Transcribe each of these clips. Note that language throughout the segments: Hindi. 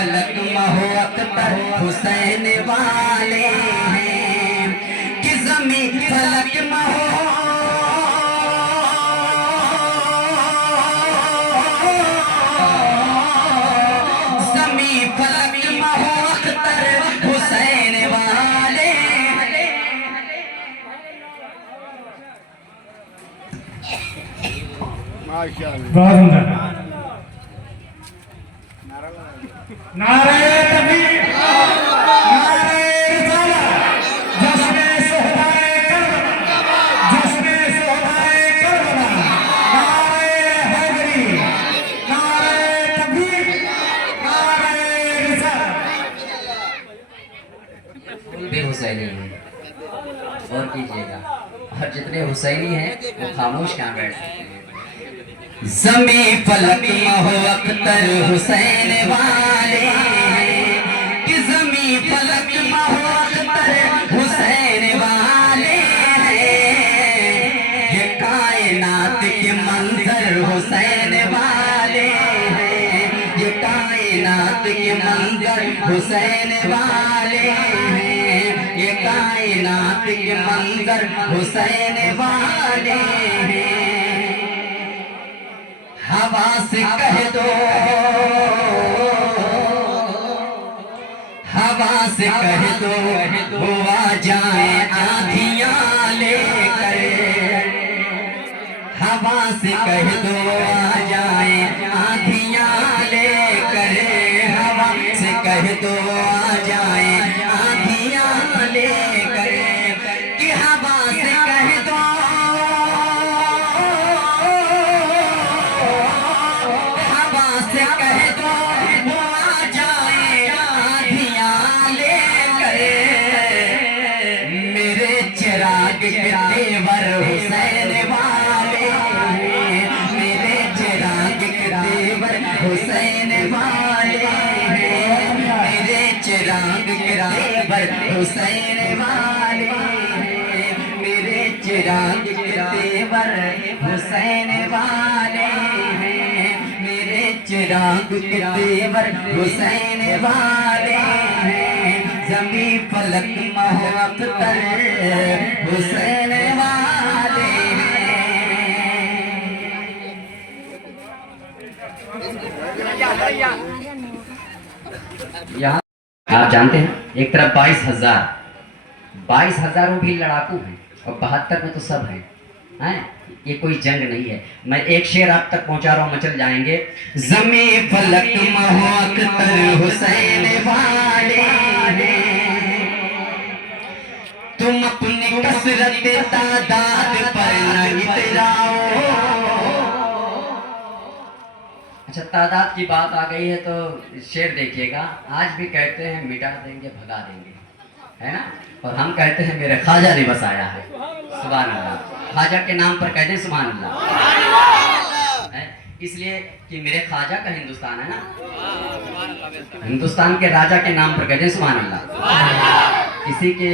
फलक महो अख्तर हुसैन वाले हैं कि जमी फलक महो जमी फलक महो अख्तर हुसैन वाले। बहुत सुंदर। नारे तकबीर, नारे रिसालत, जश्न-ए शोहदाए करबला, जश्न-ए शोहदाए करबला, नारे हैदरी, नारे तकबीर, नारे रिसालत। भी हुसैनी है और कीजिएगा, और जितने हुसैनी हैं वो खामोश कहाँ बैठ सकते हैं। ज़मी फलक महो अख्तर हुसैन वाले हैं कि ज़मी फलक महो अख्तर हुसैन वाले हैं। ये कायनात के मंजर हुसैन वाले हैं, ये कायनात के मंजर हुसैन वाले हैं, ये कायनात के मंजर हुसैन वाले हैं। हवा से कह दो, हवा से कह दो वो आ जाए आंधियां लेकर, हवा से कह दो आ जाए आंधियां लेकर, हवा से कह दो आ जाए आंधियां लेकर, कि हवा से कह दो, हवा से कह दो वो आ जाए आंधियां लेकर। मेरे चिराग के तेवर हुसैन वाले हैं, मेरे चिराग के तेवर हुसैन वाले हैं, मेरे चिराग के तेवर हुसैन वाले हैं, मेरे चिराग के तेवर हुसैन वाले हैं, मेरे चिराग के तेवर हुसैन वाले हैं। ज़मी फलक महो अख्तर हुसैन वाले हैं। यहाँ आप जानते हैं एक तरफ 22,000 भी लड़ाकू हैं और 72 में तो सब हैं, हैं? ये कोई जंग नहीं है। मैं एक शेर आप तक पहुंचा रहा हूं, मचल जाएंगे। ज़मी फलक महो अख्तर हुसैन वाले हैं, तुम अपनी कसरत तादाद पर न इतराओ। अच्छा, तादाद की बात आ गई है तो शेर देखिएगा। आज भी कहते हैं मिटा देंगे भगा देंगे, है ना, और हम कहते हैं मेरे ख्वाजा ने बसाया है। सुभान अल्लाह, ख्वाजा के नाम पर कहते हैं सुभान अल्लाह, इसलिए कि मेरे ख्वाजा का हिंदुस्तान है ना, हिंदुस्तान के राजा के नाम पर कहते हैं सुभान अल्लाह। किसी के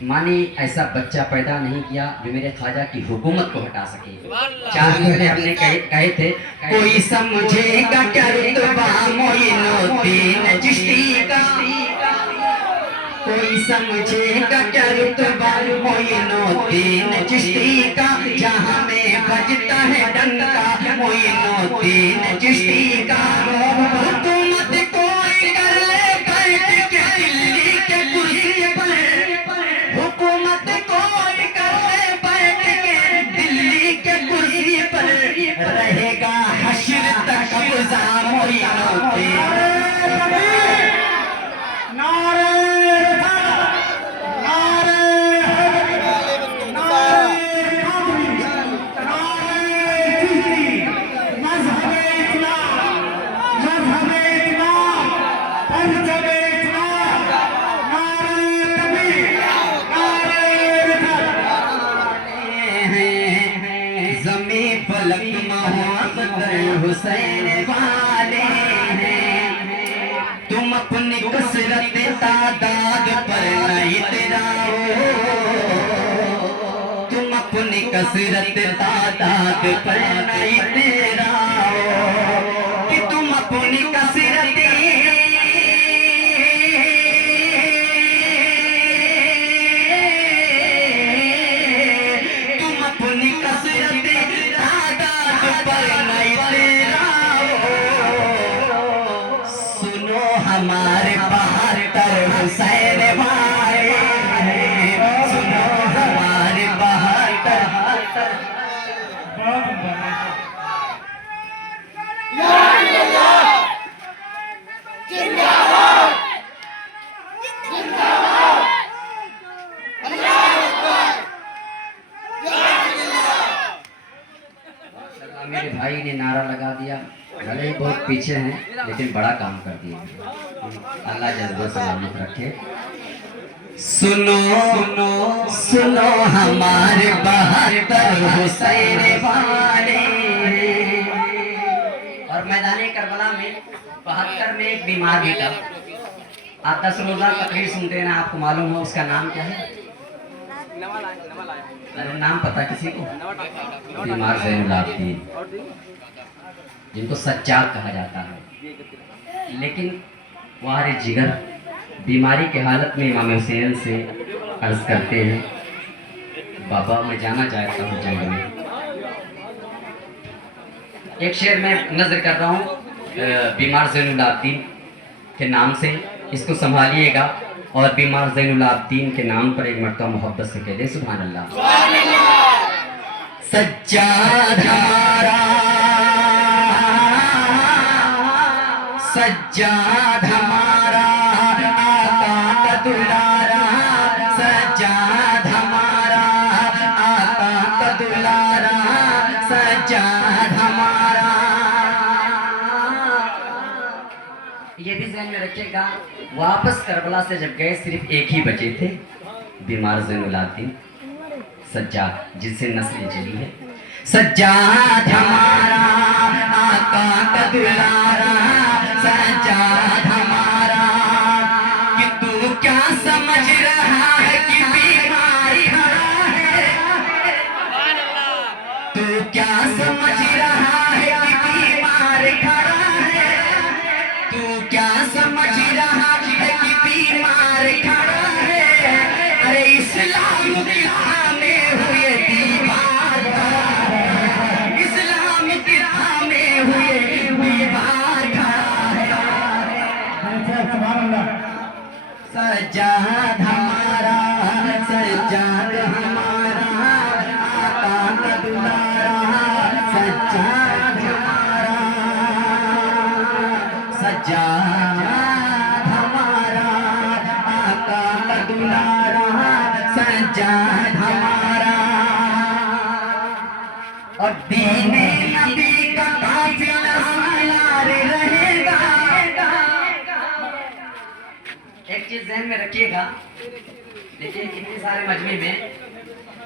मानी ऐसा बच्चा पैदा नहीं किया जो मेरे ख्वाजा की हुकूमत को हटा सके। 4 महीने हमने कहे थे, कोई समझेगा क्या रुतबा मोइनुद्दीन चिश्ती का, कोई समझेगा क्या रुतबा मोइनुद्दीन चिश्ती का, जहाँ में बजता है डंका मोइनुद्दीन चिश्ती का। हुकूमत कोई कर ले बैठ के दिल्ली के कुर्सी पर, हुकूमत कोई कर ले बैठ के दिल्ली के कुर्सी पर, रहेगा हश्र तक कब्जा मोइनुद्दीन। फलक महो अख्तर हुसैन वाले हैं, तुम अपनी कसरत तादाद पर न इतराओ, तुम अपनी कसरत तादाद पर न इतराओ, कि तुम अपनी कसरत भाई ने नारा लगा दिया, भले ही बहुत पीछे हैं लेकिन बड़ा काम कर दिए। अल्लाह जज्बा सलामत रखे। सुनो सुनो सुनो हमारे बहादुर हुसैन वाले। और मैदान करबला में 72 में एक बीमार भी था। आप 10 रोजा तकरीर सुनते हैं ना, आपको मालूम हो उसका नाम क्या है? अरे नाम पता किसी को? बीमार ज़ैनुल आबिदीन, जिनको सज्जाद कहा जाता है। लेकिन वारे जिगर बीमारी के हालत में इमाम हुसैन से अर्ज करते हैं, बाबा मैं जाना चाहता हूँ जंग में। एक शेर में नजर कर रहा हूँ बीमार ज़ैनुल आबिदीन के नाम से, इसको संभालिएगा। और बीमार ज़ैनुल आबिदीन के नाम पर एक मरतबा मोहब्बत से कह दे सुभान अल्लाह। सज्जाद हमारा, सज्जाद हमारा, आका का दुलारा, सज्जाद हमारा, आका का दुलारा, सज्जाद हमारा। ये भी ध्यान में रखिएगा, वापस करबला से जब गए सिर्फ एक ही बचे थे, बीमार ज़ैनुल आबिदीन सज्जाद, जिससे नस्लें चली है। सज्जाद हमारा, आका का दुलारा, सज्जाद हमारा। कि तू क्या समझ रहा है कि बीमारी खड़ा है? तू क्या समझ रहा है कि बीमार खड़ा है? तू क्या समझ रहा है कि बीमार खड़ा है? अरे इस्लाम की थामे हुए दीवार खड़ा है, इस्लाम की थामे हुए दीवार खड़ा है। सज्जाद हमारा, सज्जाद हमारा, आका का दुलारा, सज्जाद हमारा, सज्जाद हमारा, आका का दुलारा, सज्जाद हमारा। और दीने नबी का काफिला सालार रहेगा। एक चीज ध्यान में रखिएगा, देखिए कितने सारे मजमे में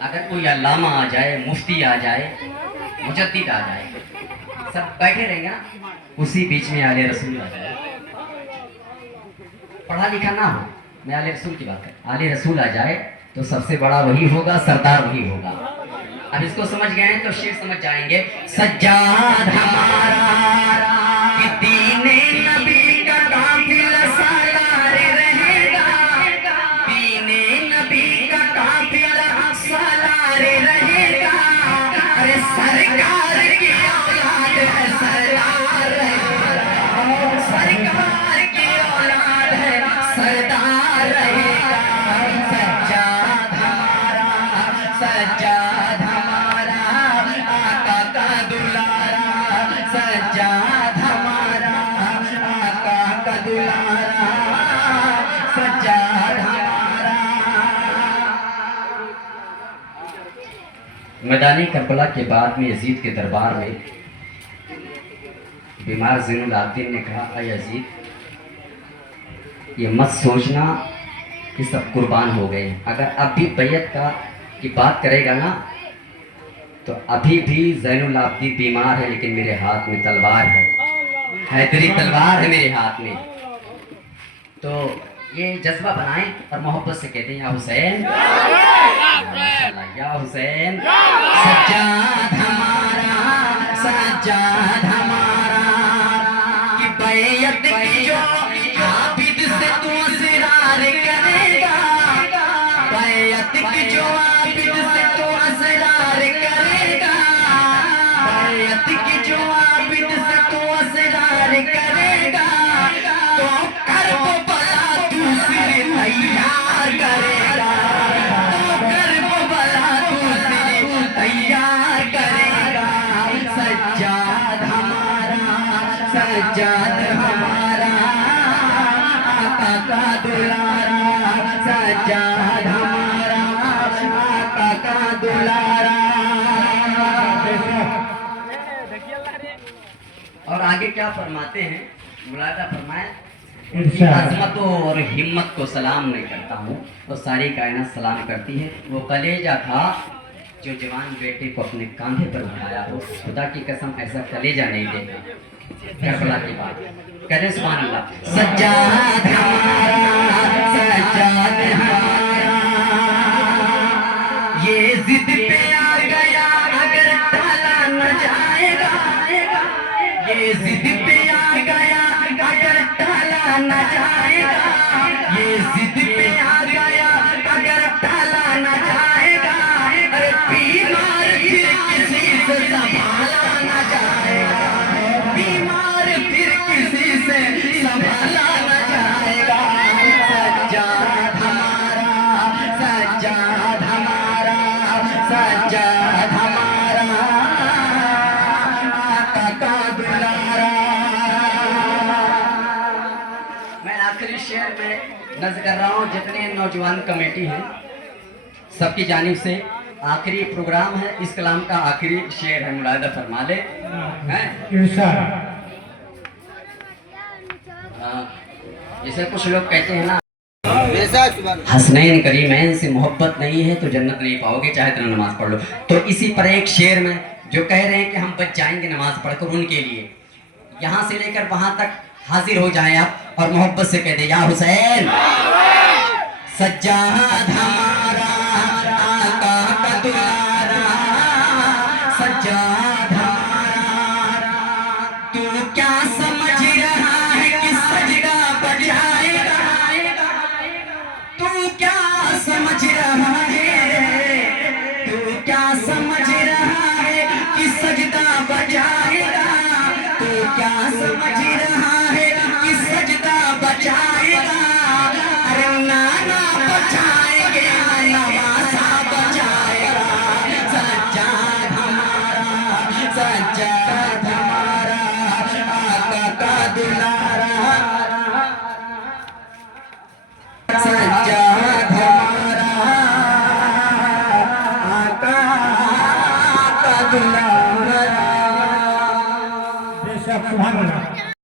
अगर कोई अल्लामा आ जाए, मुफ्ती आ जाए, मुजद्दिद आ जाए, सब बैठे रहेंगे ना, उसी बीच में आले रसूल आ जाए। पढ़ा लिखा ना हो, मैं आले रसूल की बात कर, आले रसूल आ जाए तो सबसे बड़ा वही होगा, सरदार वही होगा। अब इसको समझ गए हैं तो शेर समझ जाएंगे। सज्जाद हमारा, कि दीने नबी का काफिला सालार रहेगा, दीने नबी का काफिला सालार रहेगा। अरे सरकार की औलाद है, सरदार रहेगा, सरकार की औलाद है, सरदार रहेगा। सज्जाद हमारा, सज्जाद हमारा, आका का दुलारा, सज्जाद हमारा, आका का दुलारा, सज्जाद हमारा। मैदानी करबला के बाद में यजीद के दरबार में बीमार ज़ैनुल आबिदीन ने कहा, अय यजीद, ये मत सोचना कि सब कुर्बान हो गए। अगर अब भी बैयत का की बात करेगा ना, तो अभी भी ज़ैनुल आबिदीन बीमार है, लेकिन मेरे हाथ में तलवार है, हैदरी तलवार है मेरे हाथ में। तो ये जज्बा बनाएं और मोहब्बत से कहते हैं, या हुसैन, माशाअल्लाह, या हुसैन। सज्जाद हमारा, सज्जाद हमारा, कि बैयत की जो आबिद से तू असरार करेगा, बैयत की जो आबिद से तू असरार करेगा, बैयत की जो आबिद से तू असरार करेगा, तो करबला दूसरी तैयार करेगा, तो करबला दूसरी तैयार करेगा। सज्जाद हमारा, सज्जाद हमारा, आका का दुलारा, सज्जाद हमारा, आका का दुलारा। और आगे क्या फरमाते हैं, मुलादा फरमाए, इरशाद। अजमतों और हिम्मत को सलाम नहीं करता हूँ तो सारी कायनात सलाम करती है। वो कलेजा था जो जवान बेटे को अपने कांधे पर उठाया हो, खुदा की कसम ऐसा कलेजा नहीं देगा। करबला की बात करे, सुभान अल्लाह। सज्जाद हमारा, सज्जाद हमारा, ये जिद पे आ गया अगर टाला न जाएगा, ये जिद पे आ गया अगर टाला न जाएगा, ये जिद पे आ गया अगर टाला न जाएगा, अरे बीमार फिर किसी से संभाला न जाएगा, बीमार फिर किसी से संभाला न जाएगा। सज्जाद हमारा, सज्जाद हमारा, सज्जाद हमारा, आका का दुलारा। मैं आखिरी शेर में नज़र कर रहा हूँ, जितने नौजवान कमेटी हैं सबकी जानिब से आखिरी प्रोग्राम है, इस कलाम का आखिरी शेर है, मुलादा फरमा ले। हैं? इरशाद। जैसे कुछ लोग कहते हैं ना, हसनैन करीमैन से मोहब्बत नहीं है तो जन्नत नहीं पाओगे चाहे इतना नमाज पढ़ लो। तो इसी पर एक शेर में जो कह रहे हैं कि हम बच जाएंगे नमाज पढ़कर, उनके लिए यहाँ से लेकर वहां तक हाजिर हो जाएं आप और मोहब्बत से कह दे, या हुसैन। सज्जाद हमारा, आका का दुलारा, सज्जाद हमारा, तू क्या समझ रहा है कि सजदा बजाएगा, तू क्या समझ रहा है, तू क्या समझ रहा है कि सजदा बजाएगा, तू क्या समझ रहा है कि सजदा बजाएगा, अरे नाना बजाएंगे नवासा बजाएगा। सज्जाद हमारा, सज्जाद हमारा, आका का दुलारा, सज्जाद हमारा, आका का दुलारा। बेशक सुभान अल्लाह।